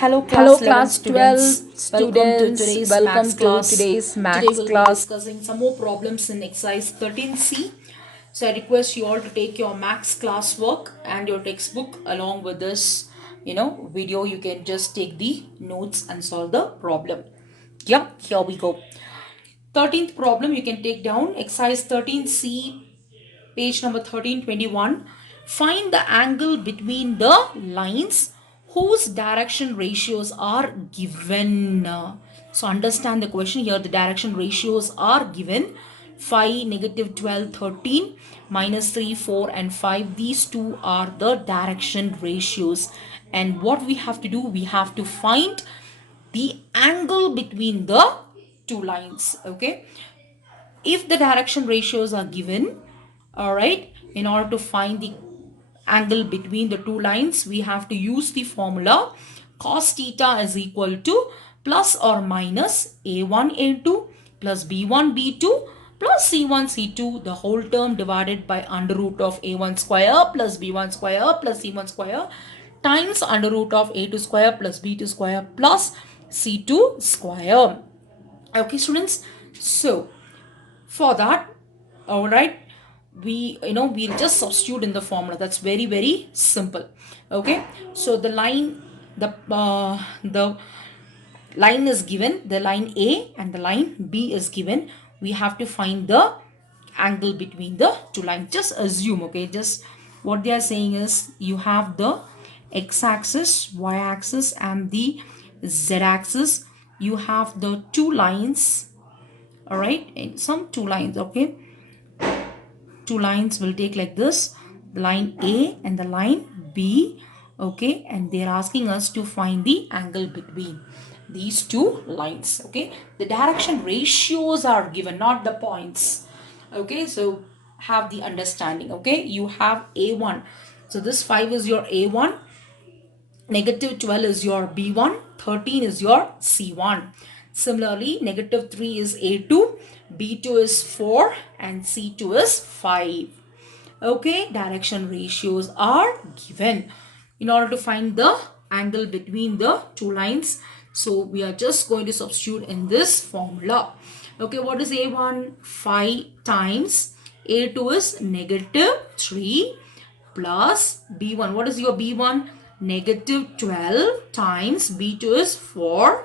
Hello Hello, class 11 class 12 students. Welcome to students. today's Welcome maths to class. today's Today maths we'll be class. discussing some more problems in exercise 13C. So I request you all to take your maths class work and your textbook along with this, video. You can just take the notes and solve the problem. Yeah, here we go. 13th problem you can take down exercise 13C, page number 1321. Find the angle between the lines whose direction ratios are given. So understand the question here. The direction ratios are given: 5, negative 12, 13, minus 3, 4 and 5. These two are the direction ratios. And what we have to do, we have to find the angle between the two lines. Okay, if the direction ratios are given, all right, in order to find the angle between the two lines, we have to use the formula cos theta is equal to plus or minus a1 a2 plus b1 b2 plus c1 c2, the whole term divided by under root of a1 square plus b1 square plus c1 square times under root of a2 square plus b2 square plus c2 square. Okay students, so for that, all right, we'll just substitute in the formula. That's very simple. Okay, so the line is given, the line A and the line B is given. We have to find the angle between the two lines. Just assume, okay, just what they are saying is you have the x-axis, y-axis and the z-axis. You have the two lines, all right, and some two lines. Okay, two lines will take like this, the line A and the line B. Okay, and they're asking us to find the angle between these two lines. Okay, the direction ratios are given, not the points. Okay, so have the understanding. Okay, you have A1, so this 5 is your A1, negative 12 is your B1, 13 is your C1. Similarly, negative 3 is A2, B2 is 4 and C2 is 5. Okay, direction ratios are given in order to find the angle between the two lines. So we are just going to substitute in this formula. Okay, what is A1? 5 times A2 is negative 3 plus B1. What is your B1? Negative 12 times B2 is 4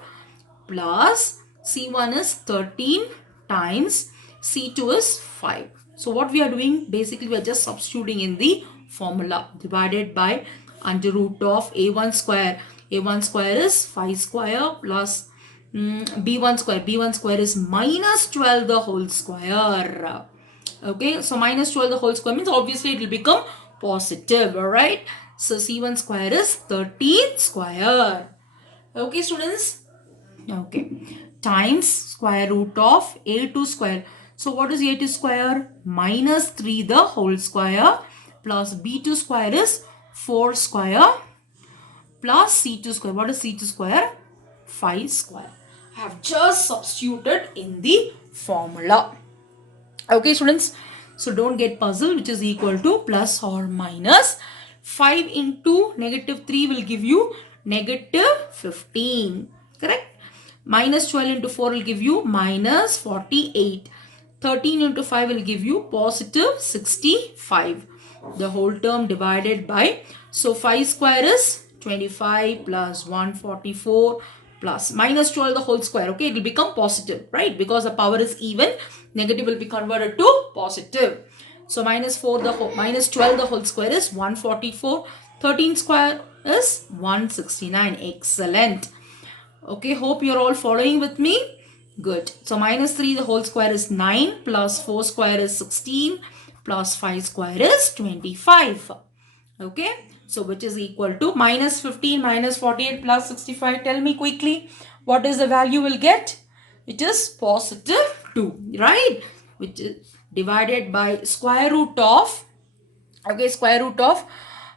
plus C1 is 13 times C2 is 5. So what we are doing, basically we are just substituting in the formula, divided by under root of A1 square. A1 square is 5 square plus B1 square. B1 square is minus 12 the whole square. Okay, so minus 12 the whole square means obviously it will become positive. All right, so C1 square is 13 square. Okay students, okay, times square root of a2 square. So what is a2 square? Minus 3 the whole square plus b2 square is 4 square plus c2 square. What is c2 square? 5 square. I have just substituted in the formula. Okay students, so don't get puzzled, which is equal to plus or minus 5 into negative 3 will give you negative 15, correct? Minus 12 into 4 will give you minus 48. 13 into 5 will give you positive 65. The whole term divided by, so 5 square is 25 plus 144 plus minus 12 the whole square. Okay, it will become positive, right? Because the power is even, negative will be converted to positive. So minus 4 the whole, minus 12 the whole square is 144. 13 square is 169. Excellent. Okay, hope you're all following with me. Good. So minus 3 the whole square is 9 plus 4 square is 16 plus 5 square is 25. Okay, so which is equal to minus 15 minus 48 plus 65. Tell me quickly what is the value we'll get. It is positive 2, right? Which is divided by square root of, okay, square root of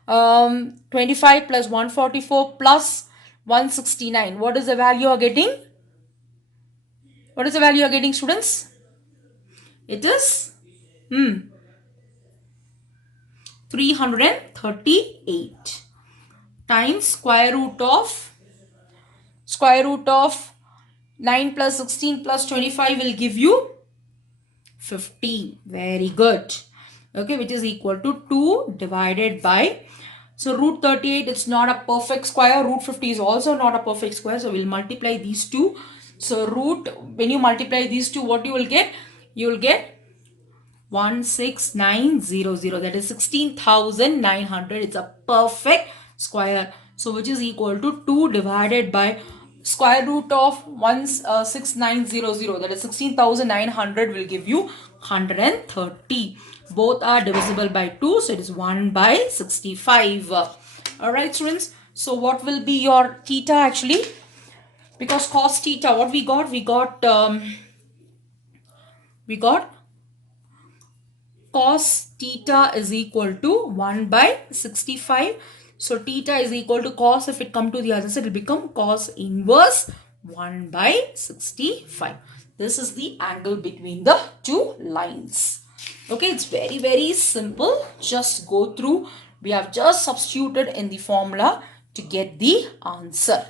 25 plus 144 plus 169. What is the value you are getting? What is the value you are getting, students? It is 338 times square root of Square root of 9 plus 16 plus 25 will give you 15. Very good. Okay, which is equal to 2 divided by, so root 38, it's not a perfect square. Root 50 is also not a perfect square. So we'll multiply these two. So when you multiply these two, what you will get? You will get 16900. That is 16,900. It's a perfect square. So which is equal to 2 divided by square root of 16900. That is 16,900 will give you 130. Both are divisible by 2. So it is 1 by 65. Alright students. So what will be your theta actually? Because cos theta, what we got? We got cos theta is equal to 1 by 65. So theta is equal to cos. If it come to the other side, it will become cos inverse 1 by 65. This is the angle between the two lines. Okay, it's very, very simple. Just go through. We have just substituted in the formula to get the answer.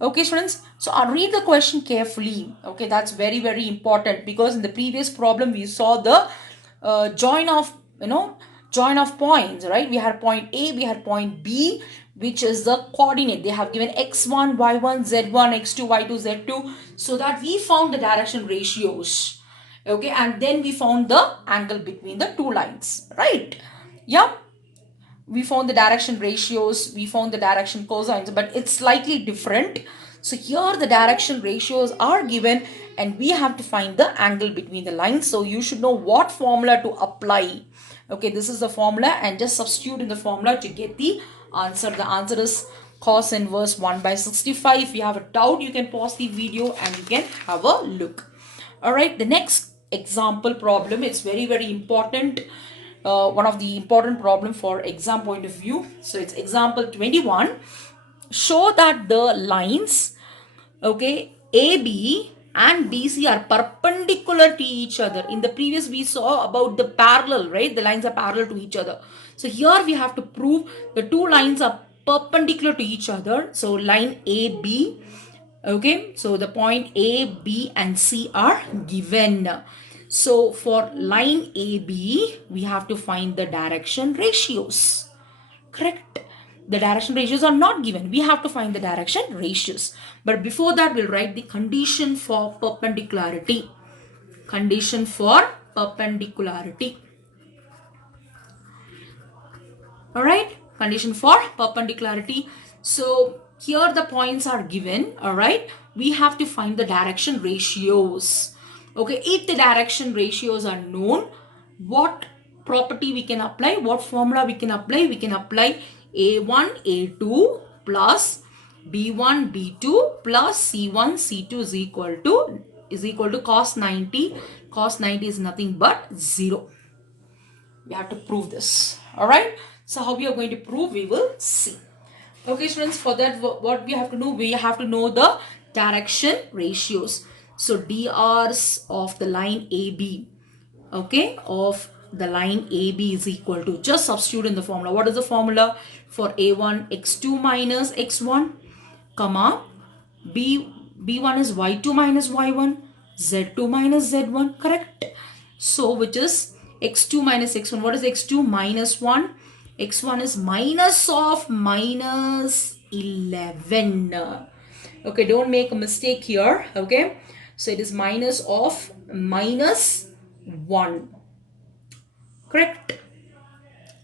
Okay, students. So I'll read the question carefully. Okay, that's very, very important, because in the previous problem we saw the join of points, right? We had point A, we had point B, which is the coordinate. They have given x1, y1, z1, x2, y2, z2, so that we found the direction ratios. Okay, and then we found the angle between the two lines, right? Yeah, we found the direction ratios, we found the direction cosines, but it's slightly different. So here the direction ratios are given and we have to find the angle between the lines. So you should know what formula to apply. Okay, this is the formula, and just substitute in the formula to get the answer. The answer is cos inverse 1 by 65. If you have a doubt, you can pause the video and you can have a look. Alright, the next example problem, it's very, very important. One of the important problem for exam point of view. So it's example 21. Show that the lines, okay, AB and BC are perpendicular to each other. In the previous we saw about the parallel, right? The lines are parallel to each other. So here we have to prove the two lines are perpendicular to each other. So line AB, okay, so the point A, B and C are given. So for line AB, we have to find the direction ratios. Correct? The direction ratios are not given. We have to find the direction ratios. But before that, we'll write the condition for perpendicularity. Condition for perpendicularity. Alright? Condition for perpendicularity. So here the points are given. Alright? We have to find the direction ratios. Okay, if the direction ratios are known, what property we can apply, what formula we can apply? We can apply A1, A2 plus B1, B2 plus C1, C2 is equal to cos 90. Cos 90 is nothing but 0. We have to prove this. Alright. So how we are going to prove, we will see. Okay students, for that what we have to do, we have to know the direction ratios. So DRs of the line AB, okay, of the line AB is equal to, just substitute in the formula. What is the formula for A1? X2 minus X1, comma, B1 is Y2 minus Y1, Z2 minus Z1, correct? So which is X2 minus X1. What is X2? Minus 1. X1 is minus of minus 11. Okay, don't make a mistake here. Okay, so it is minus of minus 1. Correct?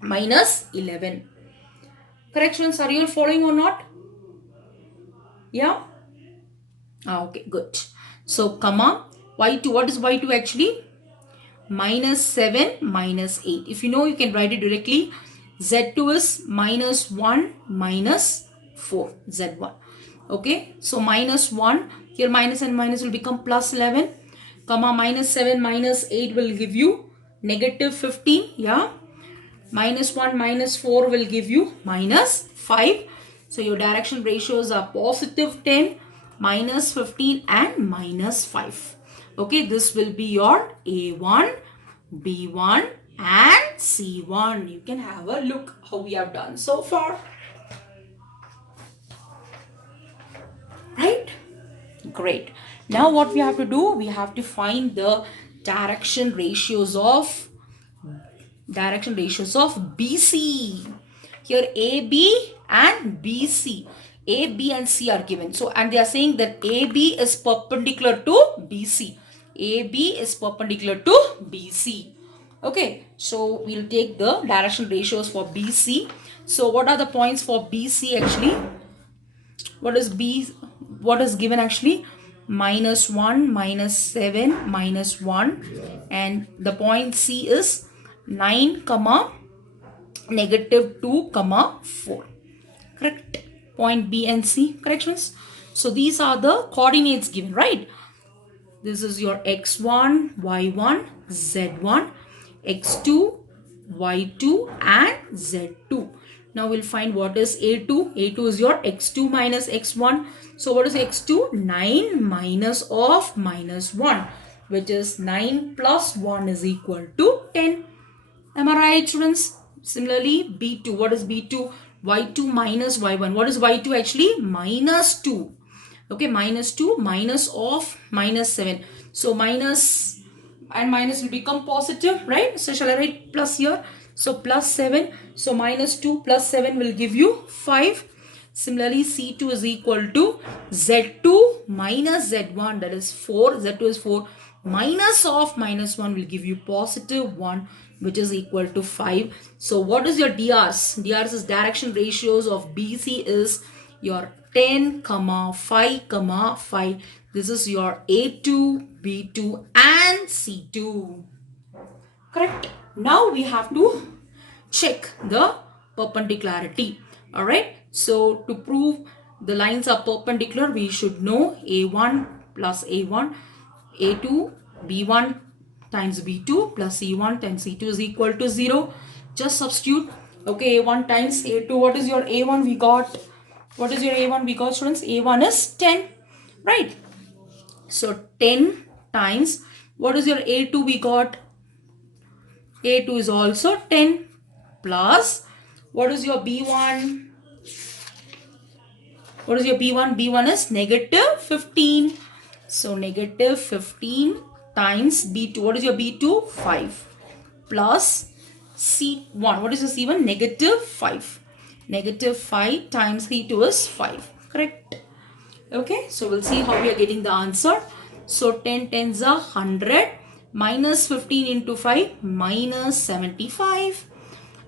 Minus 11. Corrections, are you all following or not? Yeah? Okay, good. So, comma, Y2. What is Y2 actually? Minus 7 minus 8. If you know, you can write it directly. Z2 is minus 1 minus 4. Z1. Okay, so minus 1. Here minus and minus will become plus 11. Comma, minus 7 minus 8 will give you negative 15. Yeah. Minus 1 minus 4 will give you minus 5. So your direction ratios are positive 10, minus 15 and minus 5. Okay, this will be your A1, B1 and C1. You can have a look how we have done so far. Great. Now what we have to do, we have to find the direction ratios of BC. Here AB and BC. A, B and C are given. So, and they are saying that AB is perpendicular to BC. AB is perpendicular to BC. Okay, so we'll take the direction ratios for BC. So what are the points for BC actually? What is given actually? -1, -7, -1, and the point C is 9, -2, 4. Correct. Point B and C, corrections. So these are the coordinates given, right? This is your x1, y1, z1, x2, y2 and z2. Now we'll find what is a2. a2 is your x2 minus x1. So what is x2? 9 minus of -1, which is 9 plus 1 is equal to 10. Am I right, students? Similarly, b2. What is b2? y2 minus y1. What is y2 actually? -2. Okay, -2 minus of -7. So minus and minus will become positive, right? So shall I write plus here? So +7. So -2 plus 7 will give you 5. Similarly, C2 is equal to Z2 minus Z1, that is 4. Z2 is 4. Minus of -1 will give you +1, which is equal to 5. So what is your DRs? DRs is direction ratios of BC is your 10, 5, 5. This is your A2, B2 and C2. Correct. Now we have to check the perpendicularity. Alright. So to prove the lines are perpendicular, we should know A1 plus A1, A2, B1 times B2 plus C1 times C2 is equal to 0. Just substitute. Okay, A1 times A2. What is your A1 we got? What is your A1 we got, students? A1 is 10. Right. So 10 times. What is your A2 we got? A2 is also 10 plus. What is your B1? What is your B1? B1 is -15. So -15 times B2. What is your B2? 5 plus C1. What is your C1? -5. -5 times C2 is 5. Correct. Okay. So we'll see how we are getting the answer. So 10 tens are 100. -15 into 5 -75.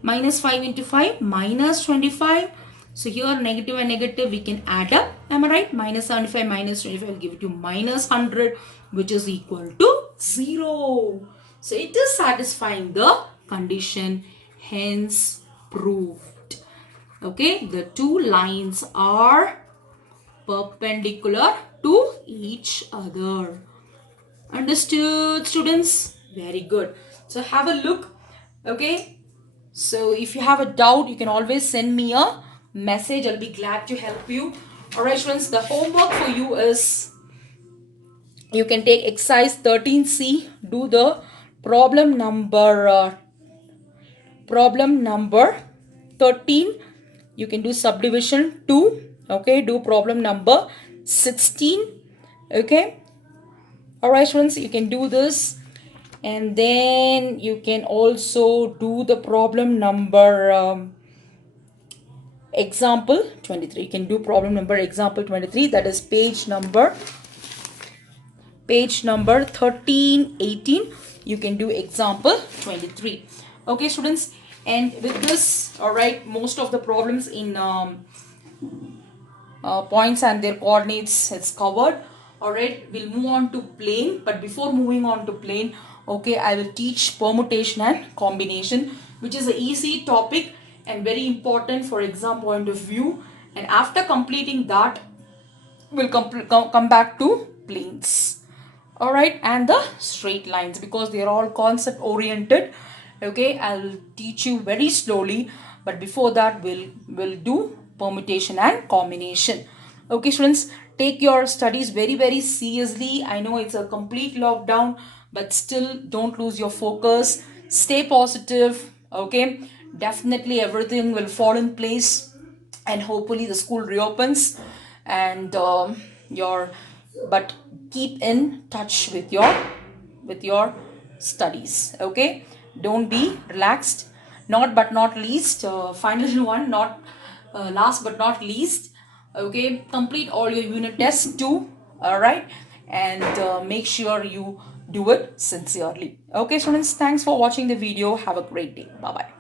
-5 into 5 -25. So here negative and negative we can add up. Am I right? -75 -25 will give it to -100, which is equal to 0. So it is satisfying the condition, hence proved. Okay, the two lines are perpendicular to each other. Understood, students? Very good. So have a look. Okay. So if you have a doubt, you can always send me a message. I'll be glad to help you. Alright, students, the homework for you is you can take exercise 13C, do the problem number 13. You can do subdivision 2. Okay, do problem number 16. Okay. Alright, students, you can do this. And then you can also do the problem number example 23. You can do problem number example 23. That is page number 13, 18. You can do example 23. Okay, students. And with this, alright, most of the problems in points and their coordinates it's covered. Alright, we'll move on to plane. But before moving on to plane, okay, I will teach permutation and combination, which is an easy topic and very important for exam point of view. And after completing that, we'll come back to planes. Alright, and the straight lines, because they are all concept oriented. Okay, I'll teach you very slowly, but before that we'll do permutation and combination. Okay, students, take your studies very seriously. I know it's a complete lockdown, but still don't lose your focus. Stay positive. Okay, definitely everything will fall in place, and hopefully the school reopens and your but keep in touch with your studies. Okay, don't be relaxed. Not but not least, final one, not last but not least. Okay, complete all your unit tests too. All right, and make sure you do it sincerely. Okay, students, thanks for watching the video. Have a great day. Bye bye.